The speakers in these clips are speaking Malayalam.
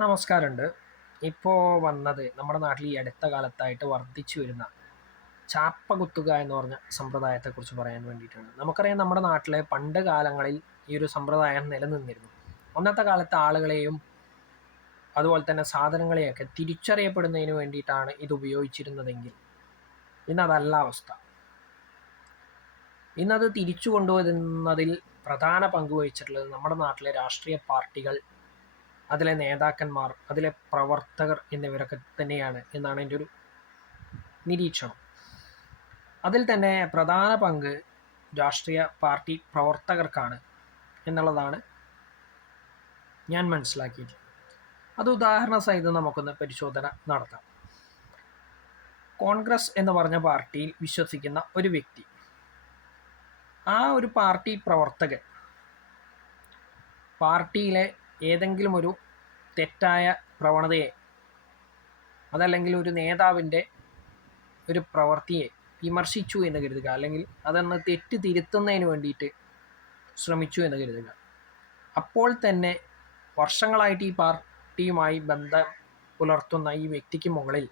നമസ്കാരമുണ്ട്. ഇപ്പോൾ വന്നത് നമ്മുടെ നാട്ടിൽ ഈ അടുത്ത കാലത്തായിട്ട് വർദ്ധിച്ചു വരുന്ന ചാപ്പ കുത്തുക എന്ന് പറഞ്ഞ സമ്പ്രദായത്തെക്കുറിച്ച് പറയാൻ വേണ്ടിയിട്ടാണ്. നമുക്കറിയാം നമ്മുടെ നാട്ടിലെ പണ്ട് കാലങ്ങളിൽ ഈ ഒരു സമ്പ്രദായം നിലനിന്നിരുന്നു. അന്നത്തെ കാലത്ത് ആളുകളെയും അതുപോലെ തന്നെ സാധനങ്ങളെയൊക്കെ തിരിച്ചറിയപ്പെടുന്നതിന് വേണ്ടിയിട്ടാണ് ഇത് ഉപയോഗിച്ചിരുന്നതെങ്കിൽ ഇന്നതല്ല അവസ്ഥ. ഇന്നത് തിരിച്ചു കൊണ്ടുവരുന്നതിൽ പ്രധാന പങ്ക് വഹിച്ചിട്ടുള്ളത് നമ്മുടെ നാട്ടിലെ രാഷ്ട്രീയ പാർട്ടികൾ, അതിലെ നേതാക്കന്മാർ, അതിലെ പ്രവർത്തകർ എന്നിവരൊക്കെ തന്നെയാണ് എന്നാണ് എൻ്റെ ഒരു നിരീക്ഷണം. അതിൽ തന്നെ പ്രധാന പങ്ക് രാഷ്ട്രീയ പാർട്ടി പ്രവർത്തകർക്കാണ് എന്നുള്ളതാണ് ഞാൻ മനസ്സിലാക്കിയിട്ടുള്ളത്. അത് ഉദാഹരണ സഹിതം നമുക്കൊന്ന് പരിശോധന നടത്താം. കോൺഗ്രസ് എന്ന് പറഞ്ഞ പാർട്ടിയിൽ വിശ്വസിക്കുന്ന ഒരു വ്യക്തി, ആ ഒരു പാർട്ടി പ്രവർത്തകൻ പാർട്ടിയിലെ ഏതെങ്കിലും ഒരു തെറ്റായ പ്രവണതയെ, അതല്ലെങ്കിൽ ഒരു നേതാവിൻ്റെ ഒരു പ്രവൃത്തിയെ വിമർശിച്ചു എന്ന് കരുതുക, അല്ലെങ്കിൽ അതൊന്ന് തെറ്റ് തിരുത്തുന്നതിന് വേണ്ടിയിട്ട് ശ്രമിച്ചു എന്ന് കരുതുക. അപ്പോൾ തന്നെ വർഷങ്ങളായിട്ട് ഈ പാർട്ടിയുമായി ബന്ധം പുലർത്തുന്ന ഈ വ്യക്തിക്ക് മുകളിൽ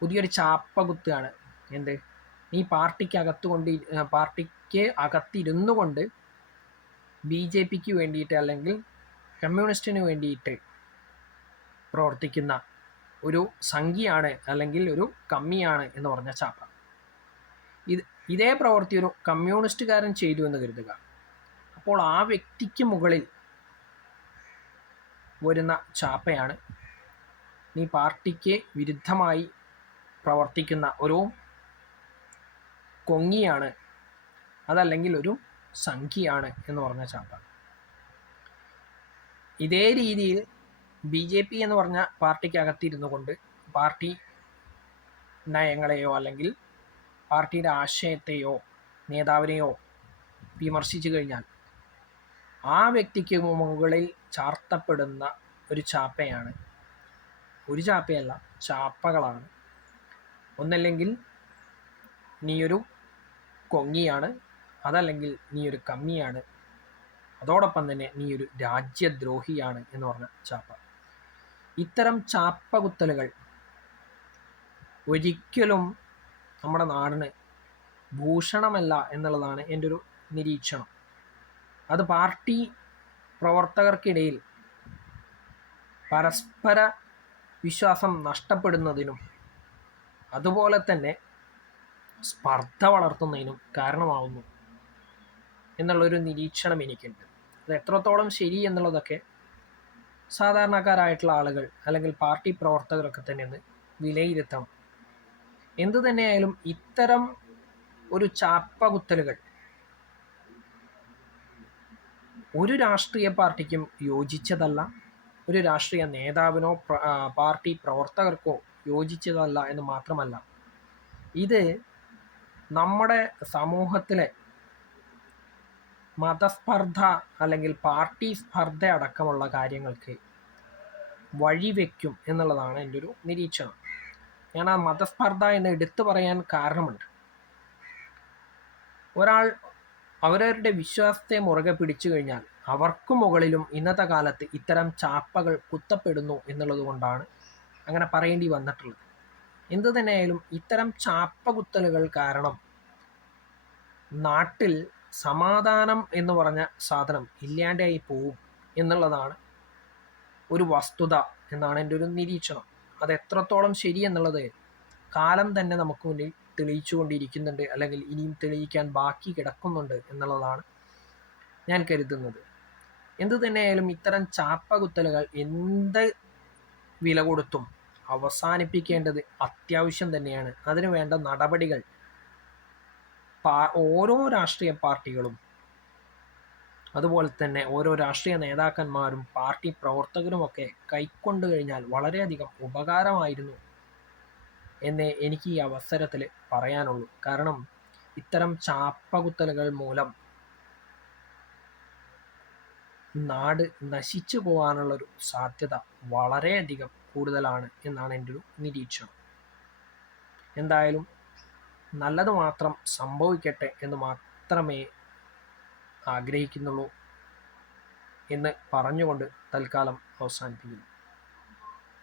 പുതിയൊരു ചാപ്പ കുത്തുകയാണ്. എന്ത്? ഈ പാർട്ടിക്ക് അകത്തിരുന്നു കൊണ്ട് BJPക്ക് വേണ്ടിയിട്ട് അല്ലെങ്കിൽ കമ്മ്യൂണിസ്റ്റിന് വേണ്ടിയിട്ട് പ്രവർത്തിക്കുന്ന ഒരു സംഖ്യയാണ് അല്ലെങ്കിൽ ഒരു കമ്മിയാണ് എന്ന് പറഞ്ഞ ചാപ്പ. ഇതേ പ്രവൃത്തി ഒരു കമ്മ്യൂണിസ്റ്റുകാരൻ ചെയ്തു എന്ന് കരുതുക. അപ്പോൾ ആ വ്യക്തിക്ക് മുകളിൽ വരുന്ന ചാപ്പയാണ് നീ പാർട്ടിക്ക് വിരുദ്ധമായി പ്രവർത്തിക്കുന്ന ഒരു കൊങ്ങിയാണ്, അതല്ലെങ്കിൽ ഒരു സംഖ്യയാണ് എന്ന് പറഞ്ഞ ചാപ്പ. ഇതേ രീതിയിൽ BJP എന്ന് പറഞ്ഞ പാർട്ടിക്കകത്തിരുന്നു കൊണ്ട് പാർട്ടി നയങ്ങളെയോ അല്ലെങ്കിൽ പാർട്ടിയുടെ ആശയത്തെയോ നേതാവിനെയോ വിമർശിച്ചു കഴിഞ്ഞാൽ ആ വ്യക്തിക്ക് മുകളിൽ ചാർത്തപ്പെടുന്ന ഒരു ചാപ്പയാണ്, ഒരു ചാപ്പയല്ല, ചാപ്പകളാണ്. ഒന്നല്ലെങ്കിൽ നീയൊരു കൊങ്ങിയാണ്, അതല്ലെങ്കിൽ നീയൊരു കമ്മിയാണ്, അതോടൊപ്പം തന്നെ നീയൊരു രാജ്യദ്രോഹിയാണ് എന്ന് പറഞ്ഞ ചാപ്പ. ഇത്തരം ചാപ്പ കുത്തലുകൾ ഒരിക്കലും നമ്മുടെ നാടിന് ഭൂഷണമല്ല എന്നുള്ളതാണ് എൻ്റെ ഒരു നിരീക്ഷണം. അത് പാർട്ടി പ്രവർത്തകർക്കിടയിൽ പരസ്പര വിശ്വാസം നഷ്ടപ്പെടുന്നതിനും അതുപോലെ തന്നെ സ്പർദ്ധ വളർത്തുന്നതിനും കാരണമാവുന്നു എന്നുള്ളൊരു നിരീക്ഷണം എനിക്കുണ്ട്. അത് എത്രത്തോളം ശരി എന്നുള്ളതൊക്കെ സാധാരണക്കാരായിട്ടുള്ള ആളുകൾ അല്ലെങ്കിൽ പാർട്ടി പ്രവർത്തകരൊക്കെ തന്നെ ഒന്ന് വിലയിരുത്തണം. എന്തു തന്നെയായാലും ഇത്തരം ഒരു ചാപ്പ കുത്തലുകൾ ഒരു രാഷ്ട്രീയ പാർട്ടിക്കും യോജിച്ചതല്ല, ഒരു രാഷ്ട്രീയ നേതാവിനോ പാർട്ടി പ്രവർത്തകർക്കോ യോജിച്ചതല്ല എന്ന് മാത്രമല്ല, ഇത് നമ്മുടെ സമൂഹത്തിലെ മതസ്പർദ്ധ അല്ലെങ്കിൽ പാർട്ടി സ്പർദ്ധ അടക്കമുള്ള കാര്യങ്ങൾക്ക് വഴിവെക്കും എന്നുള്ളതാണ് എൻ്റെ ഒരു നിരീക്ഷണം. ഞാൻ ആ മതസ്പർദ്ധ എന്ന് എടുത്തു പറയാൻ കാരണമുണ്ട്. ഒരാൾ അവരവരുടെ വിശ്വാസത്തെ മുറുകെ പിടിച്ചു കഴിഞ്ഞാൽ അവർക്ക് മുകളിലും ഇന്നത്തെ കാലത്ത് ഇത്തരം ചാപ്പകൾ കുത്തപ്പെടുന്നു എന്നുള്ളത് കൊണ്ടാണ് അങ്ങനെ പറയേണ്ടി വന്നിട്ടുള്ളത്. എന്തു തന്നെയായാലും ഇത്തരം ചാപ്പ കുത്തലുകൾ കാരണം നാട്ടിൽ സമാധാനം എന്ന് പറഞ്ഞ സാധനം ഇല്ലാണ്ടായി പോവും എന്നുള്ളതാണ് ഒരു വസ്തുത എന്നാണ് എൻ്റെ ഒരു നിരീക്ഷണം. അത് എത്രത്തോളം ശരി എന്നുള്ളത് കാലം തന്നെ നമുക്ക് മുന്നിൽ തെളിയിച്ചു കൊണ്ടിരിക്കുന്നുണ്ട്, അല്ലെങ്കിൽ ഇനിയും തെളിയിക്കാൻ ബാക്കി കിടക്കുന്നുണ്ട് എന്നുള്ളതാണ് ഞാൻ കരുതുന്നത്. എന്തു തന്നെയായാലും ഇത്തരം ചാപ്പ കുത്തലുകൾ എന്ത് വില കൊടുത്തും അവസാനിപ്പിക്കേണ്ടത് അത്യാവശ്യം തന്നെയാണ്. അതിനു വേണ്ട നടപടികൾ ഓരോ രാഷ്ട്രീയ പാർട്ടികളും അതുപോലെ തന്നെ ഓരോ രാഷ്ട്രീയ നേതാക്കന്മാരും പാർട്ടി പ്രവർത്തകരുമൊക്കെ കൈക്കൊണ്ടു കഴിഞ്ഞാൽ വളരെയധികം ഉപകാരമായിരുന്നു എന്നേ എനിക്ക് ഈ അവസരത്തിൽ പറയാനുള്ളൂ. കാരണം ഇത്തരം ചാപ്പകുത്തലുകൾ മൂലം നാട് നശിച്ചു പോകാനുള്ളൊരു സാധ്യത വളരെയധികം കൂടുതലാണ് എന്നാണ് എൻ്റെ ഒരു നിരീക്ഷണം. എന്തായാലും നല്ലത് മാത്രം സംഭവിക്കട്ടെ എന്ന് മാത്രമേ ആഗ്രഹിക്കുന്നുള്ളൂ എന്ന് പറഞ്ഞുകൊണ്ട് തൽക്കാലം അവസാനിപ്പിക്കുന്നു.